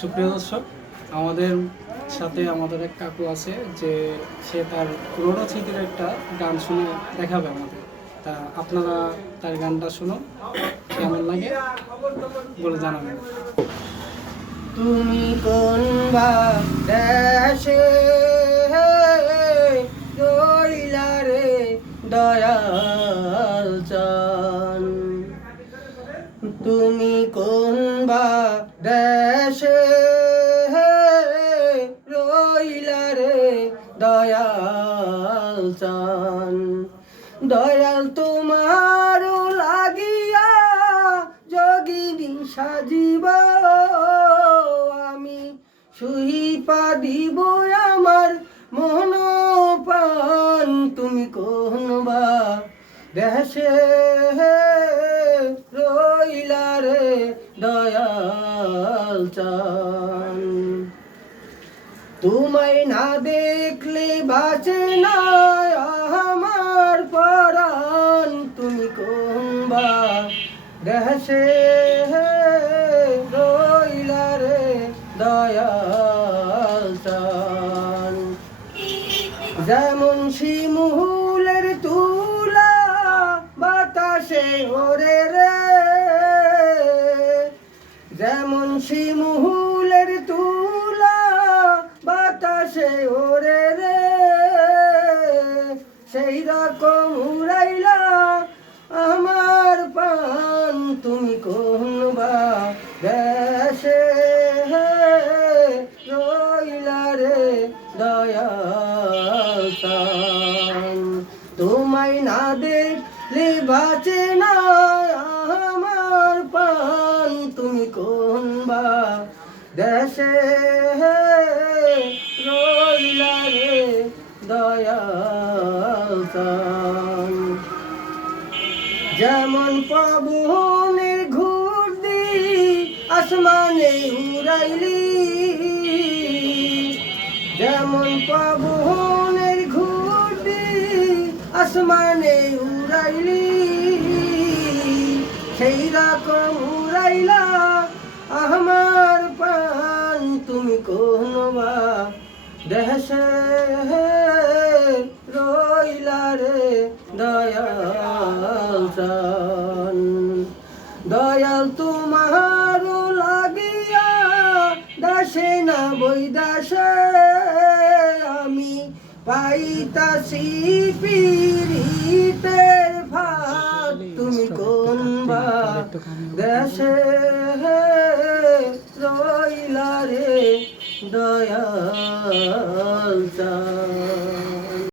সুপ্রিয় দর্শক, আমাদের সাথে আমাদের এক কাকু আছে যে সে তার পুরোনো স্মৃতির একটা গান শুনে দেখাবে আমাদের। তা আপনারা তার গানটা শুনুন, কেমন লাগে বলে জানাবেন। তুমি কোন বা দেশে রইলা রে দয়াল চান, তুমি কোন বা দেশে রইলা রে দয়াল চান, দয়াল তোমার লাগিয়া যোগিনী সাজিব আমি সুহিপা দিব আমার মন প্রাণ, তুমি কোন বা দেশে রইলা রে দয়াল চান, তোমায় না দেখলে বাঁচে না আমার পরাণ, তুমি কোন বা দেশে রইলা রে দয়াল চান, যেমন শিমুলের তুলা বাতাসে ওরে রে, যেমন শিমুলের তুলা বাতাসে ওরে রে, সেই রকম উড়াইলা আমার প্রাণ, তুমি কোন বা দেশে রইলা রে দয়াল চান, তোমায় না দেখলে বাঁচে না আমার প্রাণ, তুমি কোন বা দেশে রইলা রে দয়াল চান, যেমন পবনের ঘূর্ণি আসমানে উড়াইলি, যেমন পবনের ঘূর্ণি আসমানে উড়াইলি, সেই রকম উড়াইলা আমার প্রাণ, তুমি কোন বা দেশে রইলা রে দয়াল চান, দয়াল তোমার লাগিয়া দাসে না বৈদাসে আমি পাইতাছি পীড়িতের ভাত, তুমি কোন বা দেশে রইলা রে দয়াল চান।